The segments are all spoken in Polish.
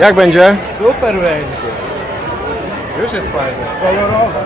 Jak będzie? Super będzie. Już jest fajne, kolorowe.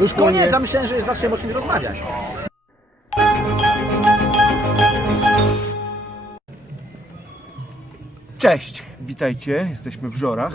Już koniec, a myślałem, że zaczniemy o czymś rozmawiać. Cześć, witajcie, jesteśmy w Żorach.